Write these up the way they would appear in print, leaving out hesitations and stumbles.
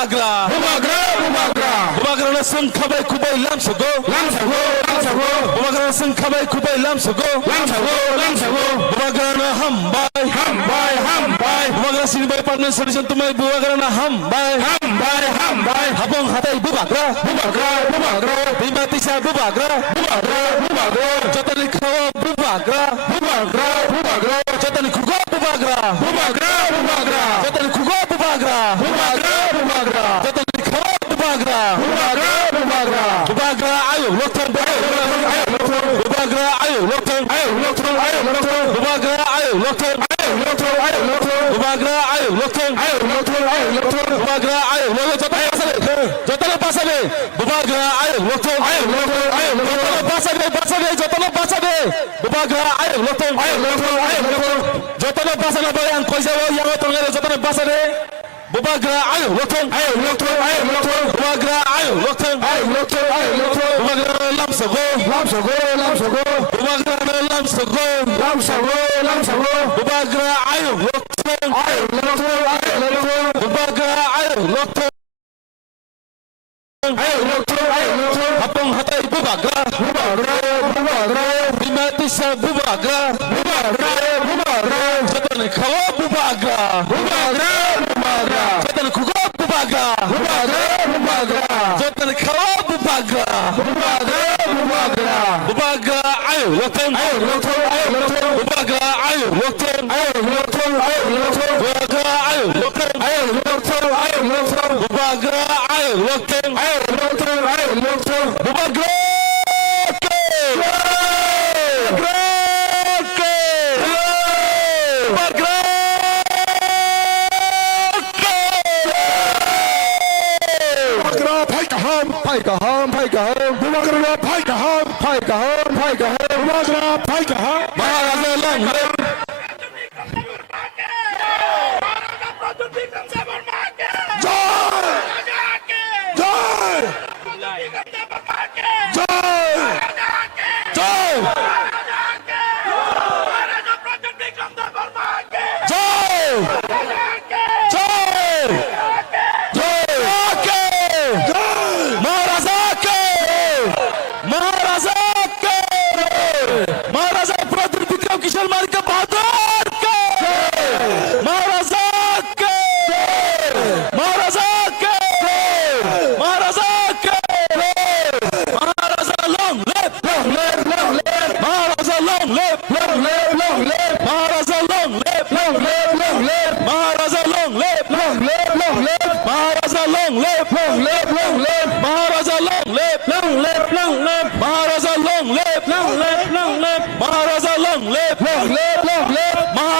bubagra na sing khabai kubai lamsago bubagra na sing khabai kubai lamsago bubagra na hambai bubagra sinibai partner solution tumai bubagra na hambai habong hatai bubagra bimati sa bubagra jotani khawa bubagra jotani kugo bubagra jotani kugo bubagra jotani khawa bubagra bubagra ayo lokton bubagra ayo lokton bubagra ayo lokton bubagra ayo lokton bubagra ayo jotana pasabe bubagra ayo lokton jotana pasabe bubagra ayo lokton jotana pasana bayang koisa yang tongere jotana pasabe bubagra ayo lokton bubagra ayo lokton bubagra lamsago bubagra lamsago bubagra ayo lokton bubagra ayo lokton habong hatai bubagra bimati sa bubagra jotana khawa bubagra jotana kugo bubagra jotana khawa bubagra bubagra ayo lokton bubagra ayo lokton bubagra ayo lokton bubagra ayo lokton bubagra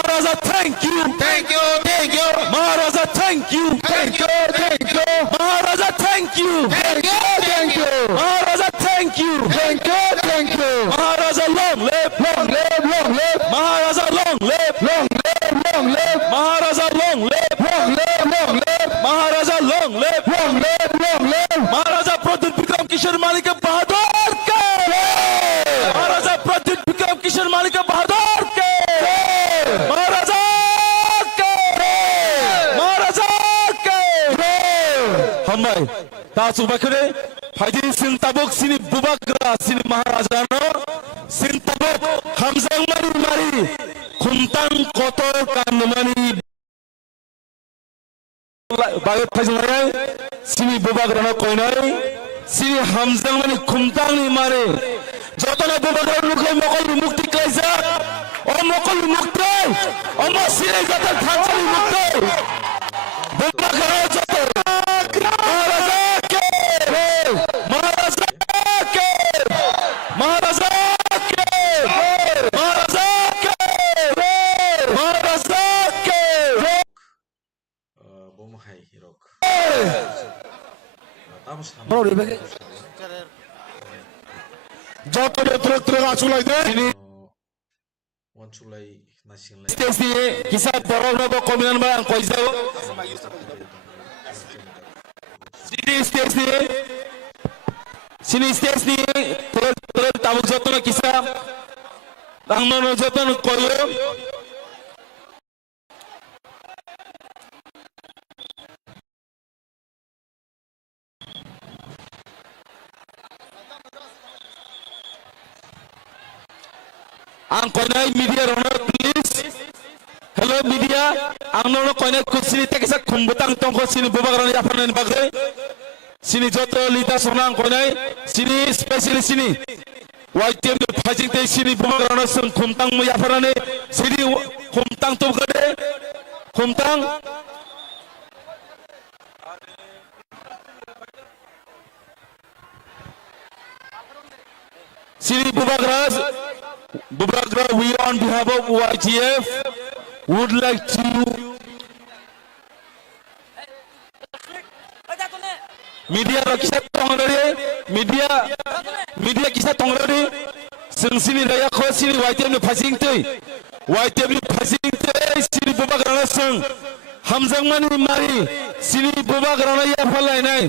Maharaja, thank you. Maharaja, thank you. Maharaja, thank you. Maharaja, thank you. Maharaja, long live. Maharaja, long live. Maharaja, long live. Maharaja, long live. Maharaja Pradip Vikram Kishore Malik Bahadur ke. Maharaja Pradip Vikram Kishore Malik Bahadur ke. Hambai tasu bakre haji sintabok sini bubagra sini maharaja no sintabok hamzang mari kuntang kotor kanmani bagai pajang sini bubagra no koinai sini hamzang mani kuntang ni mare jotana bubagra nukai mokol mukti kaisa mokol mukti masih kata thansali mukti bubagra joto kisah borong nopo kominan bayang koisau sini stage terus tabuk jotono kisah tangnono jotono koyo ang koinai media rono please hello media ang nono koinai kusini tekisa kumbutang tongko sini bubagaran yaparan bagre sini joto lita sonang koinai sini specially sini YTM phajing te sini bubagaran sung kumtang mu yaparan sini kumtang tu gade kumtang sini Bubagra, we on behalf of YTF would like to media kisah tonglari media kisah tonglari sini raya kho sini YTF ni phasing sini Bubagra sing Hamzang mani mari sini Bubagra na ya phalai nai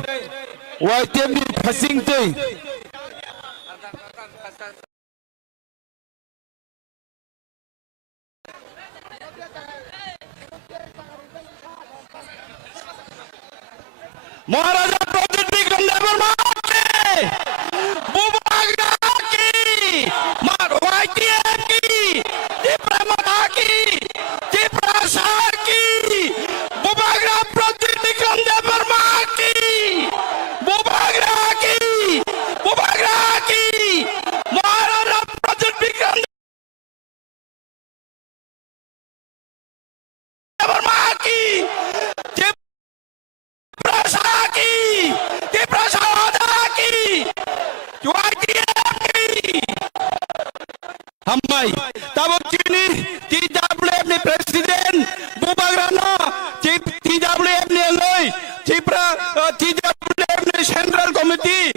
YTF ni phasing Maharaja project Vikram Debbarma के बुबाग्रा की YTF की दीप्रामता की दीप्रासार की बुबाग्रा project Vikram Debbarma की बुबाग्रा की महाराजा project Vikram Debbarma की Hamai, tabo kini TWF ni presiden Bubagrana, TWF ni aloi, TWF ni central committee,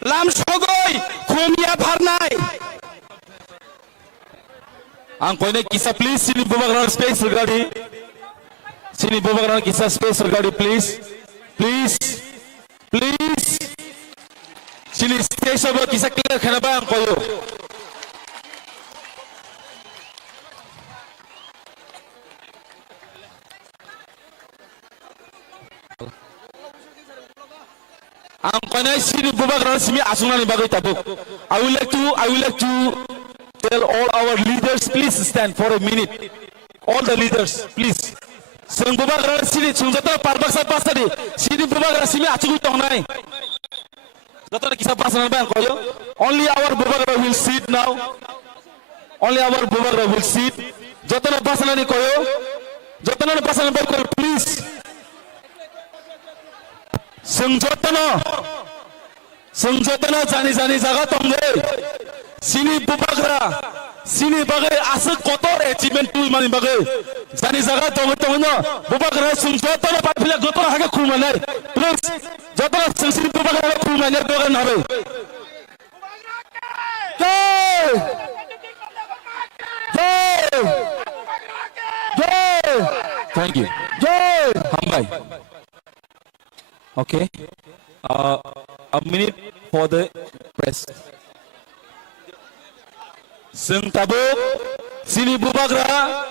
lam sogoi, khomia bharnai. Ang koine kisah please sini Bubagrana space regarding, sini Bubagrana kisah space regarding please. Sini stage over kisah clear kenapa ang koyo. Ang koine sini Bubagrana sini asuna ni bagai tabuk. I would like to tell all our leaders please stand for a minute. All the leaders please. Sing Bubagrana sini sungjata parbaksa pasadi. Sini Bubagrana sini acuku tongnai. Jotona kisah pasanan bang koyo. Only our Bubagrana will sit now. Only our Bubagrana will sit. Jotona pasanan ni koyo. Jotona pasanan bang koyo please. Sengjotana jani jaga tongge sini Bubagra sini bagai asal kotor achievement tu mani bagai jani jaga tongge na Bubagra sengjotana papila gotona haga kulmanai please jotana sini Bubagra kulmanai bagai nabe thank you Hambai. Okay, a minute for the press. Sing tabuk sini Bubagra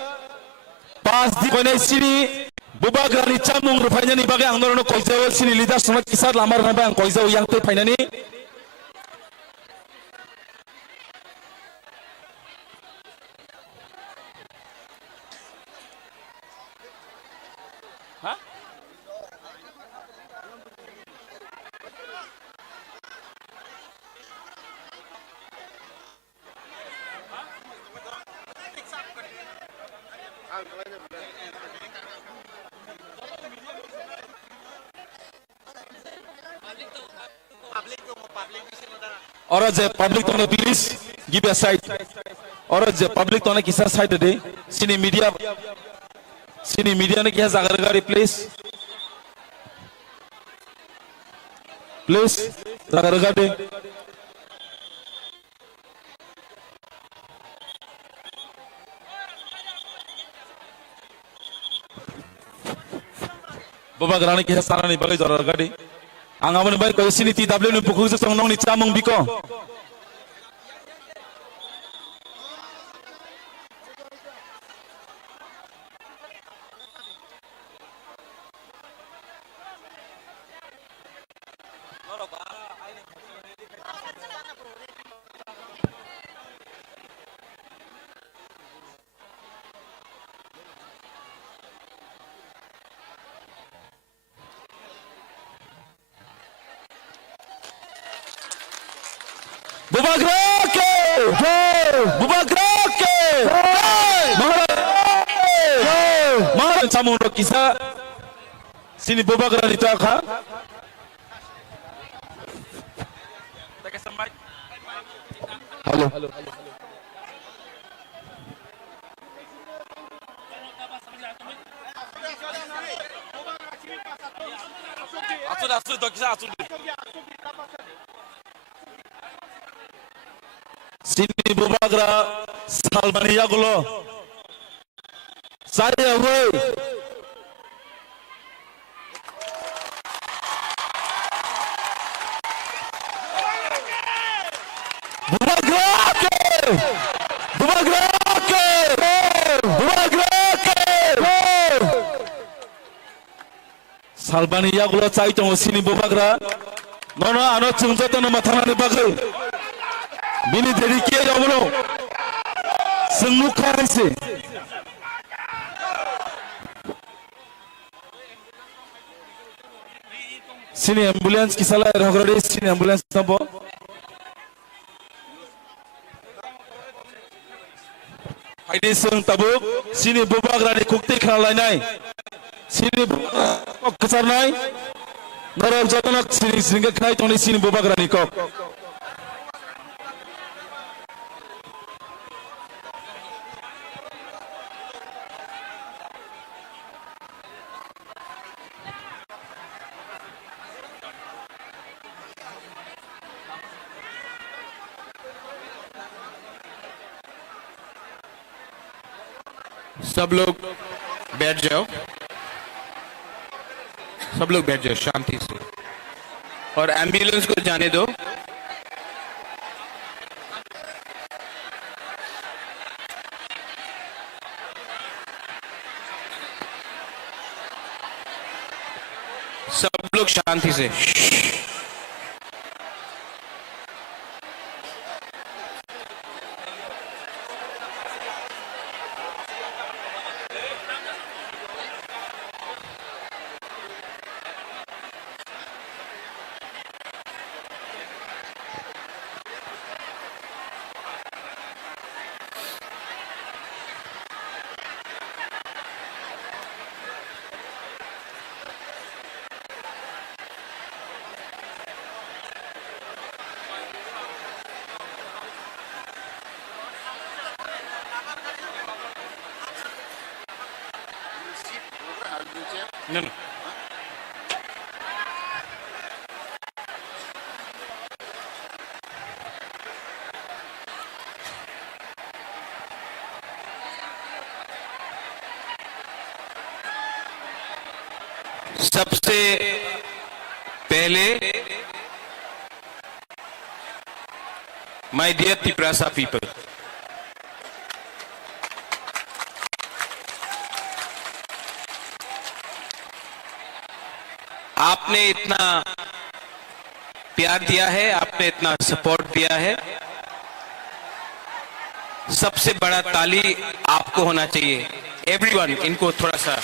pas di koine sini Bubagra ni camung rupanya ni bagai angdoro no koizau sini lidah semua kisah lamar nabe ang koizau yang te paina ni. Or the public tone please give a side. Or the public tone kisah side today. Sini media ne kisah zagar please. Please zagar de. Bubagra ni kisah sana ni bagai zagar de. Angaman baik kalau sini TWF ni pukul sesong nong ni camung biko. Bubagra के बुबागरा के महाराज samuno kisa sini bubagra nito ka halo Asul to kisa asul sini bubagra salmania gulo saya woi bubagra ke salmania gulo cai tong sini bubagra nono ano chungjoto no mathana bagai bini deri ke jamuno sengmu khaise sini ambulance kisala rogore sini ambulance tabo haide seng tabo sini bubagra ni kukti khalai sini kesar nai narok jotonak sini singa khai toni sini bubagra ni kok सब लोग बैठ जाओ शांति से और ambulance को जाने दो सब लोग शांति से No. सबसे पहले माय डियर तिपरासा पीपल, आपने इतना प्यार दिया है, आपने इतना सपोर्ट दिया है। सबसे बड़ा ताली आपको होना चाहिए। एवरीवन, इनको थोड़ा सा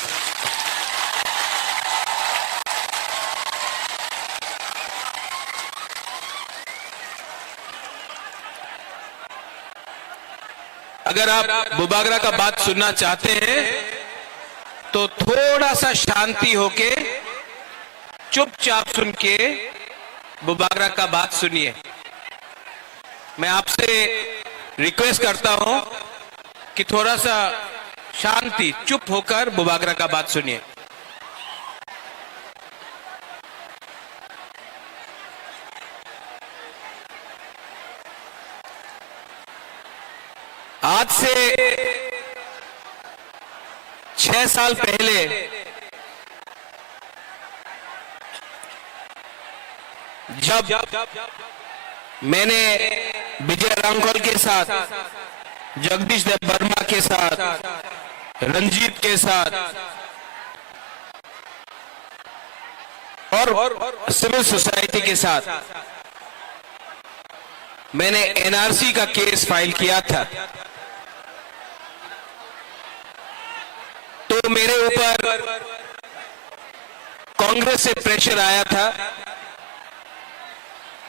अगर आप बुबागरा का बात सुनना चाहते हैं तो थोड़ा सा शांति होके चुपचाप सुन के बुबागरा का बात सुनिए। मैं आपसे रिक्वेस्ट करता हूं कि थोड़ा सा शांति, चुप होकर बुबागरा का बात सुनिए। आज से 6 साल पहले जब मैंने विजय रामखोल के साथ, जगदीश देव वर्मा के साथ, रंजीत के साथ और सिविल सोसाइटी के साथ मैंने एनआरसी का केस फाइल किया था, तो मेरे ऊपर कांग्रेस से प्रेशर आया था।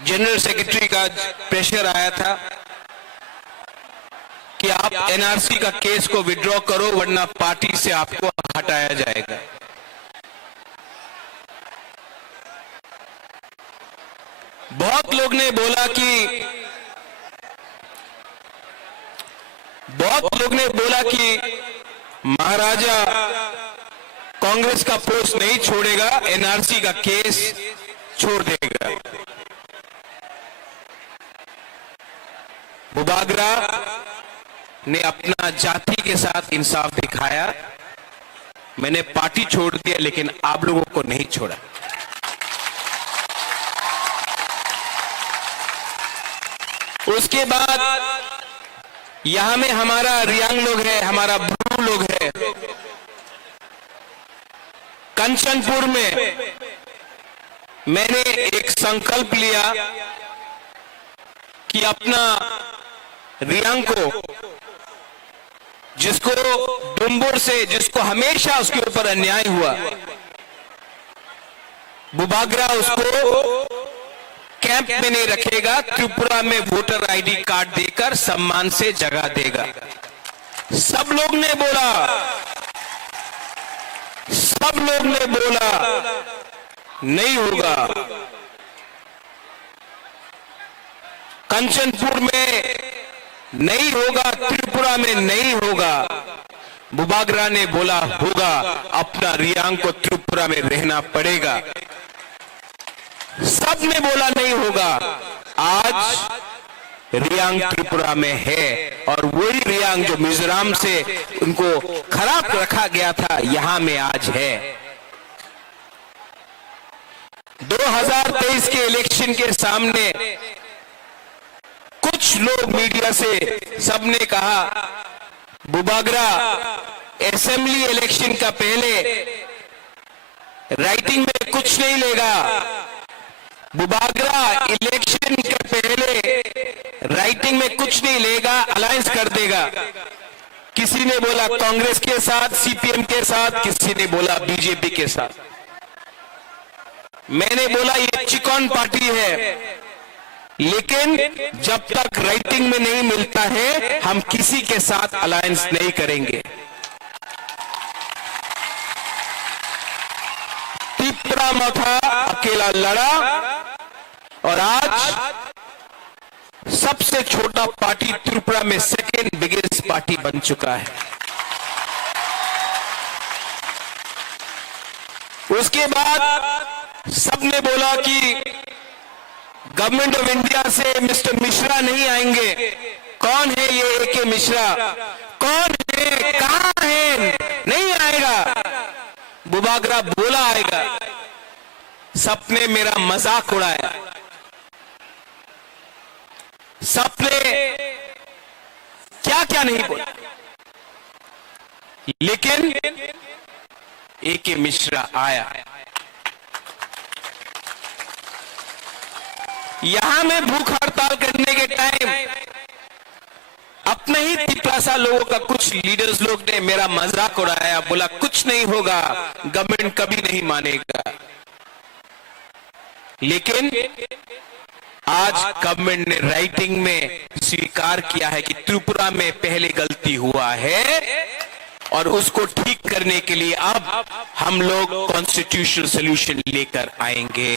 जनरल सेक्रेटरी का प्रेशर आया था कि आप एनआरसी का केस को विड्रॉ करो वरना पार्टी से आपको हटाया जाएगा। बहुत लोग ने बोला कि महाराजा कांग्रेस का पोस्ट नहीं छोड़ेगा, एनआरसी का केस छोड़ देगा। बुबागरा ने अपना जाति के साथ इंसाफ दिखाया। मैंने पार्टी छोड़ दिया लेकिन आप लोगों को नहीं छोड़ा। उसके बाद यहां में हमारा रियांग लोग है, हमारा ब्रू लोग है। कंचनपुर में मैंने एक संकल्प लिया कि अपना रियांग को, जिसको डुम्बुर से, जिसको हमेशा उसके ऊपर अन्याय हुआ, बुबागरा उसको कैंप में नहीं रखेगा, त्रिपुरा में वोटर आईडी कार्ड देकर सम्मान से जगह देगा। सब लोग ने बोला नहीं होगा। कंचनपुर में नहीं होगा, त्रिपुरा में नहीं होगा। बुबागरा ने बोला होगा, अपना रियांग को त्रिपुरा में रहना पड़ेगा। सब ने बोला नहीं होगा। आज रियांग त्रिपुरा में है और वही रियांग जो मिजोरम से उनको खराब रखा गया था, यहां में आज है। 2023 के इलेक्शन के सामने कुछ लोग मीडिया से सबने कहा बुबागरा असेंबली इलेक्शन का पहले राइटिंग में कुछ नहीं लेगा, बुबागरा इलेक्शन के पहले राइटिंग में कुछ नहीं लेगा, अलायंस कर देगा। किसी ने बोला कांग्रेस के साथ, सीपीएम के साथ, किसी ने बोला बीजेपी के साथ। मैंने बोला ये चिकॉन पार्टी है, लेकिन जब तक राइटिंग में नहीं मिलता है हम किसी के साथ अलायंस नहीं करेंगे। त्रिपुरा मथा अकेला लड़ा और आज सबसे छोटा पार्टी त्रिपुरा में सेकेंड बिगेस्ट पार्टी बन चुका है। उसके बाद सबने बोला कि गवर्नमेंट ऑफ इंडिया से मिस्टर मिश्रा नहीं आएंगे। कौन है ये एके मिश्रा? कौन है? कहां है? नहीं आएगा। बुबागरा बोला आएगा। सबने मेरा मजाक उड़ाया, सबने क्या क्या नहीं बोला, लेकिन एके मिश्रा आया। यहां में भूख हड़ताल करने के टाइम अपने ही तिपरासा लोगों का कुछ लीडर्स लोग ने मेरा मजाक उड़ाया, बोला कुछ नहीं होगा, गवर्नमेंट कभी नहीं मानेगा। लेकिन आज गवर्नमेंट ने राइटिंग में स्वीकार किया है कि त्रिपुरा में पहले गलती हुआ है और उसको ठीक करने के लिए अब हम लोग कॉन्स्टिट्यूशनल सॉल्यूशन लेकर आएंगे।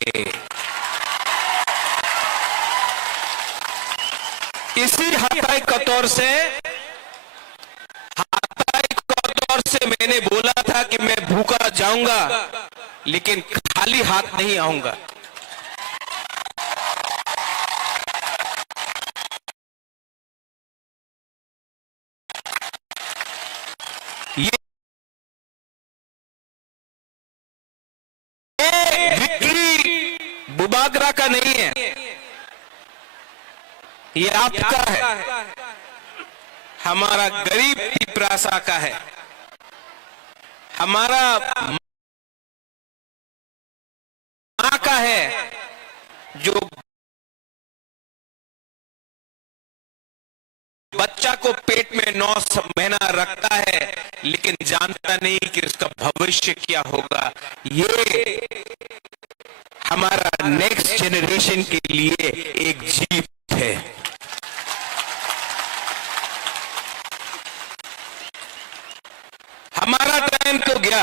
इसी हताई कतौर से मैंने बोला था कि मैं भूखा जाऊंगा लेकिन खाली हाथ नहीं आऊंगा। ये विक्ट्री बुबागरा का नहीं है, ये आपका है, हमारा गरीब तिपरासा का है, हमारा मां का है जो बच्चा को पेट में 9 महीना रखता है लेकिन जानता नहीं कि उसका भविष्य क्या होगा। ये हमारा नेक्स्ट जनरेशन जनरेशन के लिए एक जीत है। हमारा टाइम तो गया,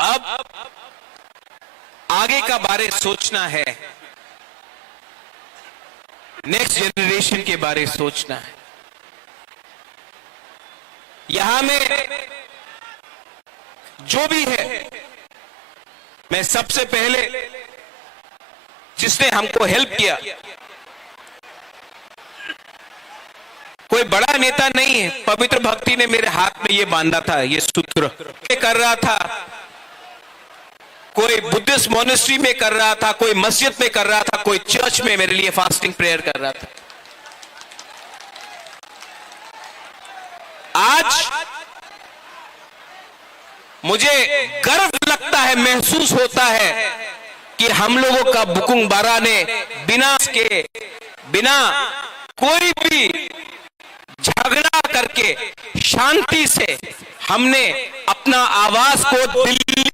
अब आगे का बारे सोचना है, नेक्स्ट जनरेशन के बारे सोचना है। यहां में जो भी है, मैं सबसे पहले जिसने हमको हेल्प किया, कोई बड़ा नेता नहीं है, पवित्र भक्ति ने मेरे हाथ में ये बांधा था, ये सूत्र कर रहा था, कोई बुद्धिस्ट मोनेस्ट्री में कर रहा था, कोई मस्जिद में कर रहा था, कोई चर्च में मेरे लिए फास्टिंग प्रेयर कर रहा था। आज मुझे गर्व लगता है, महसूस होता है कि हम लोगों का बुकुंग बारा ने बिना कोई भी झगड़ा करके शांति से हमने अपना आवाज को दिल्ली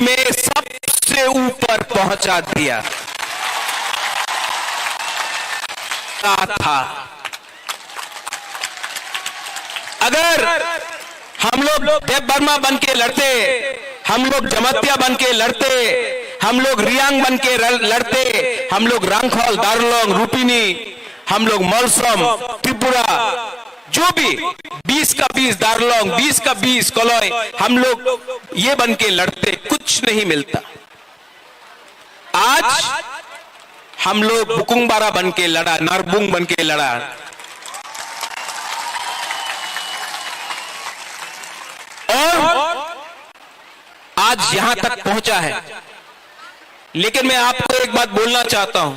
में सबसे ऊपर पहुंचा दिया था। अगर हम लोग देव बर्मा बन के लड़ते, हम लोग जमतिया बन के लड़ते, हम लोग रियांग बन के लड़ते, हम लोग रांगखोल, दार्लोंग, रूपिनी, हम लोग मलसम, त्रिपुरा, जो भी 20 का 20 दार्लोंग, 20 का 20 कोलोई, हम लोग ये बन के लड़ते, कुछ नहीं मिलता। आज हम लोग बुकुंग बारा बन के लड़ा, नरबुंग बन के लड़ा, और आज यहां तक पहुंचा है। लेकिन मैं आपको एक बात बोलना चाहता हूं,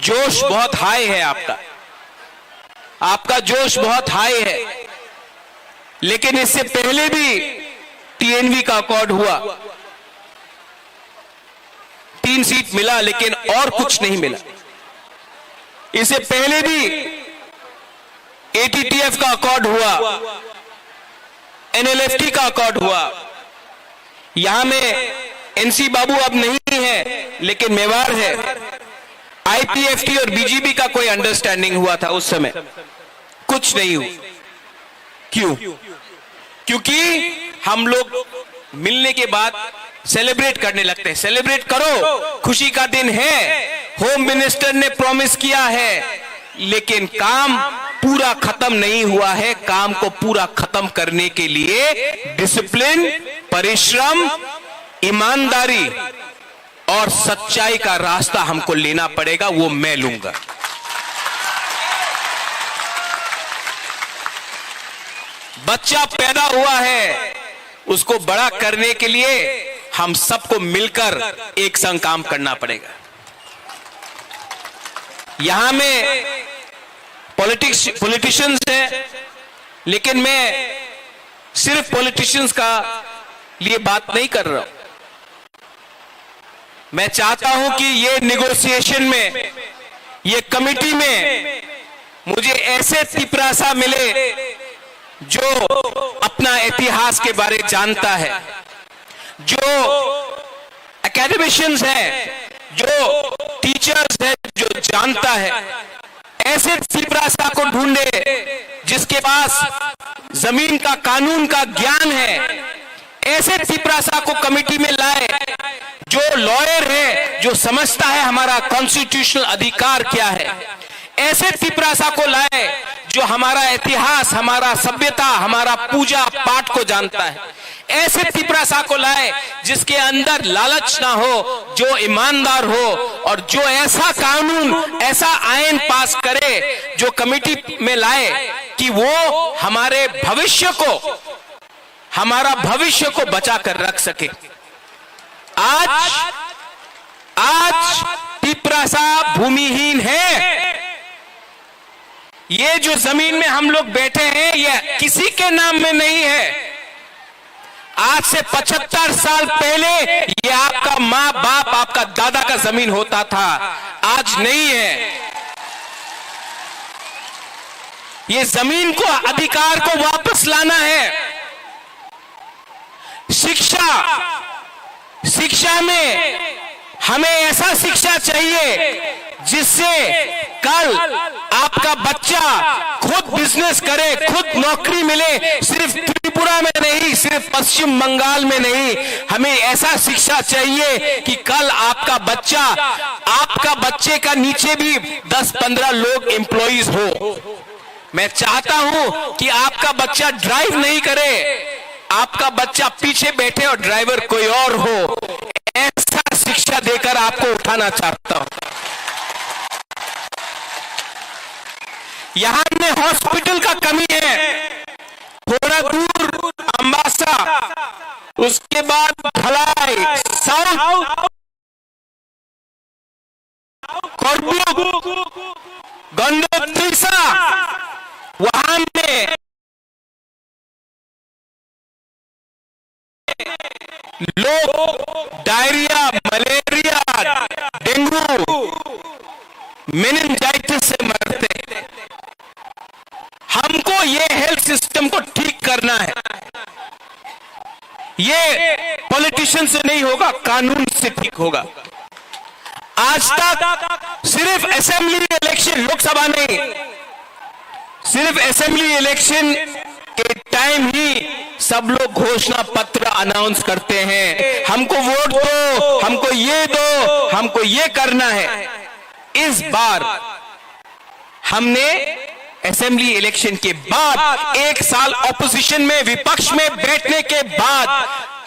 जोश बहुत हाई है, आपका जोश बहुत हाई है। लेकिन इससे पहले भी टीएनवी का अकॉर्ड हुआ, 3 सीट मिला, लेकिन और कुछ नहीं मिला। इससे पहले भी एटीटीएफ का अकॉर्ड हुआ, एनएलएफटी का अकॉर्ड हुआ। यहां में एनसी बाबू अब नहीं है, लेकिन मेवाड़ है। आईपीएफटी और बीजेपी का कोई अंडरस्टैंडिंग हुआ था उस समय, कुछ नहीं हुआ। क्यों? क्योंकि हम लोग मिलने के बाद सेलिब्रेट करने लगते हैं। सेलिब्रेट करो, खुशी का दिन है, होम मिनिस्टर ने प्रॉमिस किया है, लेकिन काम पूरा खत्म नहीं हुआ है। काम को पूरा खत्म करने के लिए डिसिप्लिन, परिश्रम, ईमानदारी और सच्चाई का रास्ता हमको लेना पड़ेगा, वो मैं लूंगा। बच्चा पैदा हुआ है, उसको बड़ा करने के लिए हम सबको मिलकर एक संग काम करना पड़ेगा। यहां में पॉलिटिशियंस है, लेकिन मैं सिर्फ पॉलिटिशियंस का लिए बात नहीं कर रहा हूं। मैं चाहता हूं कि ये निगोशिएशन में, ये कमिटी में मुझे ऐसे तिपरासा मिले जो अपना इतिहास के बारे जानता है, जो एकेडमिशियंस है, जो टीचर्स है, जो जानता है। ऐसे तिपरासा को ढूंढे जिसके पास जमीन का, कानून का ज्ञान है। ऐसे तिपरासा को कमेटी में लाए जो लॉयर है, जो समझता है हमारा कॉन्स्टिट्यूशनल अधिकार क्या है। ऐसे तिपरासा को लाए जो हमारा इतिहास, हमारा सभ्यता, हमारा पूजा पाठ को जानता है। ऐसे तिपरासा को लाए जिसके अंदर लालच ना हो, जो ईमानदार हो, और जो ऐसा कानून, ऐसा आईन पास करे, जो कमेटी में लाए कि वो हमारे भविष्य को, हमारा भविष्य को बचा कर रख सके। आज तिपरासा भूमिहीन है। ये जो जमीन में हम लोग बैठे हैं, ये किसी के नाम में नहीं है। आज से 75 साल पहले ये आपका माँ बाप, आपका दादा का जमीन होता था, आज नहीं है। ये जमीन को, अधिकार को वापस लाना है। शिक्षा में हमें ऐसा शिक्षा चाहिए जिससे कल आपका बच्चा खुद बिजनेस करे, खुद नौकरी मिले, सिर्फ त्रिपुरा में नहीं, सिर्फ पश्चिम बंगाल में नहीं। हमें ऐसा शिक्षा चाहिए कि कल आपका बच्चे का नीचे भी 10-15 लोग एम्प्लॉइज हो। मैं चाहता हूं कि आपका बच्चा ड्राइव नहीं करे, आपका बच्चा पीछे बैठे और ड्राइवर कोई और हो। ऐसा शिक्षा देकर आपको उठाना चाहता हूं। यहां में हॉस्पिटल का कमी है, थोड़ा दूर अंबासा, उसके बाद भलाई, साउथ, गंडोत्रिसा, वहां में लोग डायरिया, मलेरिया, डेंगू, मेनिंजाइटिस से मरते हैं। हमको ये हेल्थ सिस्टम को ठीक करना है। ये पॉलिटिशियन से नहीं होगा, कानून से ठीक होगा। आज तक सिर्फ असेंबली इलेक्शन, लोकसभा नहीं, सिर्फ असेंबली इलेक्शन के टाइम ही सब लोग घोषणा पत्र अनाउंस करते हैं, हमको वोट दो, हमको ये दो, हमको ये करना है। इस बार हमने असेंबली इलेक्शन के बाद, एक साल ऑपोजिशन में, विपक्ष में बैठने के बाद,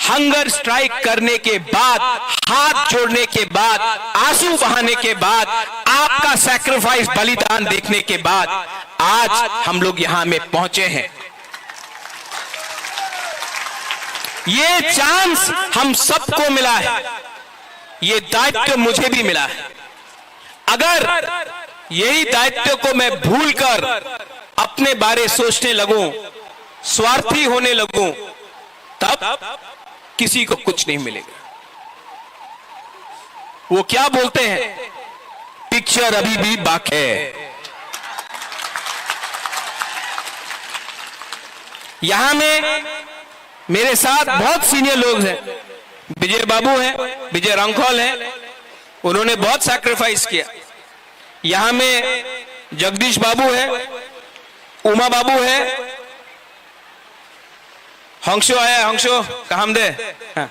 हंगर स्ट्राइक करने के बाद, हाथ जोड़ने के बाद, आंसू बहाने के बाद, आपका सैक्रिफाइस, बलिदान देखने के बाद आज हम लोग यहां में पहुंचे हैं। ये चांस हम सबको मिला है, ये दायित्व मुझे भी मिला है। अगर यही दायित्व को मैं भूलकर अपने बारे सोचने लगूं, स्वार्थी होने लगूं, तब किसी को कुछ नहीं मिलेगा। वो क्या बोलते हैं, पिक्चर अभी भी बाकी है। यहां में मेरे साथ बहुत सीनियर लोग हैं, विजय बाबू हैं, विजय रंखौल हैं, उन्होंने बहुत सैक्रिफाइस किया। यहां में जगदीश बाबू है, उमा बाबू है, हंसो आया, हंसो काम दे, हाँ।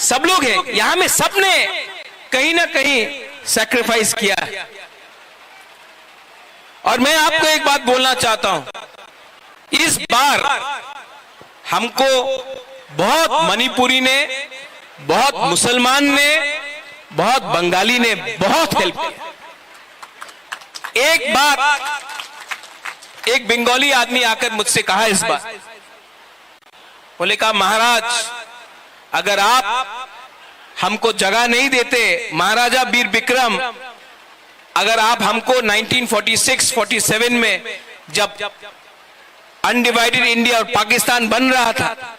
सब लोग हैं यहां में, सबने कहीं ना कहीं सैक्रिफाइस किया है। और मैं आपको एक बात बोलना चाहता हूं, इस बार हमको बहुत मणिपुरी ने, बहुत मुसलमान ने, बहुत बंगाली ने बहुत हेल्प किया। एक बार एक बंगाली आदमी आकर मुझसे कहा इस बार, बोले कहा महाराज अगर आप हमको जगह नहीं देते, महाराजा वीर विक्रम, अगर आप हमको 1946-47 में जब अनडिवाइडेड इंडिया और पाकिस्तान बन रहा था,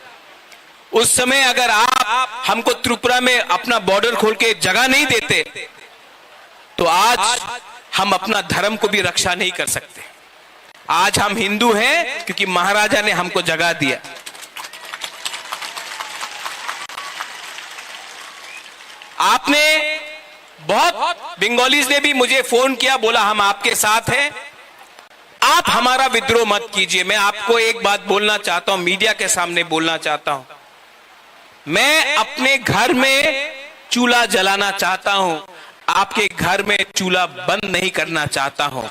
उस समय अगर आप हमको त्रिपुरा में अपना बॉर्डर खोल के जगह नहीं देते, तो आज हम अपना धर्म को भी रक्षा नहीं कर सकते। आज हम हिंदू हैं क्योंकि महाराजा ने हमको जगह दिया। आपने बहुत बंगालीज ने भी मुझे फोन किया, बोला हम आपके साथ हैं, आप हमारा विद्रोह मत कीजिए। मैं आपको एक बात बोलना चाहता हूं, मीडिया के सामने बोलना चाहता हूं, मैं अपने घर में चूल्हा जलाना चाहता हूं, आपके घर में चूल्हा बंद नहीं करना चाहता हूं।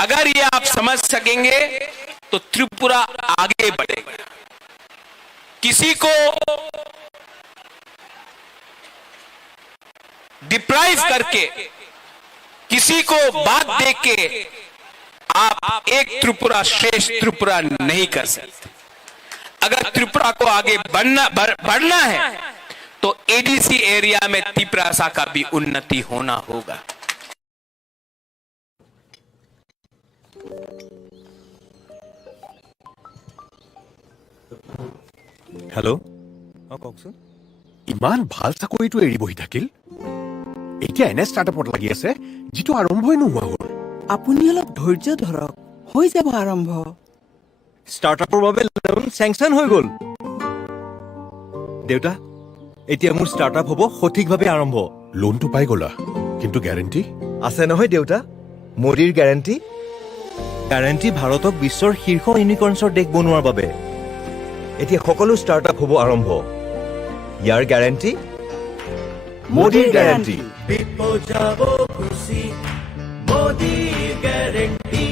अगर ये आप समझ सकेंगे तो त्रिपुरा आगे बढ़ेगा। किसी को डिप्राइव करके, किसी को बात दे के आप एक त्रिपुरा श्रेष्ठ त्रिपुरा नहीं कर सकते। अगर त्रिपुरा को आगे बढ़ना है तो एडीसी एरिया में त्रिपुरा का भी उन्नति होना होगा। हेलो, কওকচোন। ইমান ভাল চাকৰিটো এৰি বহি থাকিল, এতিয়া এনে ষ্টাৰ্টআপত লাগি আছে যিটো আৰম্ভই নোহোৱা হ'ল। আপুনি অলপ ধৈৰ্য ধৰক, হৈ যাব আৰম্ভ। ষ্টাৰ্টআপৰ বাবে লোন চেংচন হৈ গ'ল। দেউতা এতিয়া মোৰ ষ্টাৰ্টআপ হ'ব সঠিকভাৱে আৰম্ভ লোনটো পাই গ'লা কিন্তু গ্যাৰেণ্টি আছে নহয় দেউতা মোদীৰ গ্যাৰেণ্টি গ্যাৰেণ্টি ভাৰতক বিশ্বৰ শীৰ্ষ ইউনিকৰ্ণছৰ দেশ বনোৱাৰ বাবে এতিয়া সকলো ষ্টাৰ্টআপ হ'ব আৰম্ভ ইয়াৰ গ্যাৰেণ্টি মোদীৰ গ্যাৰেণ্টি বিপদ যাব খুচি মোদীৰ গ্যাৰেণ্টি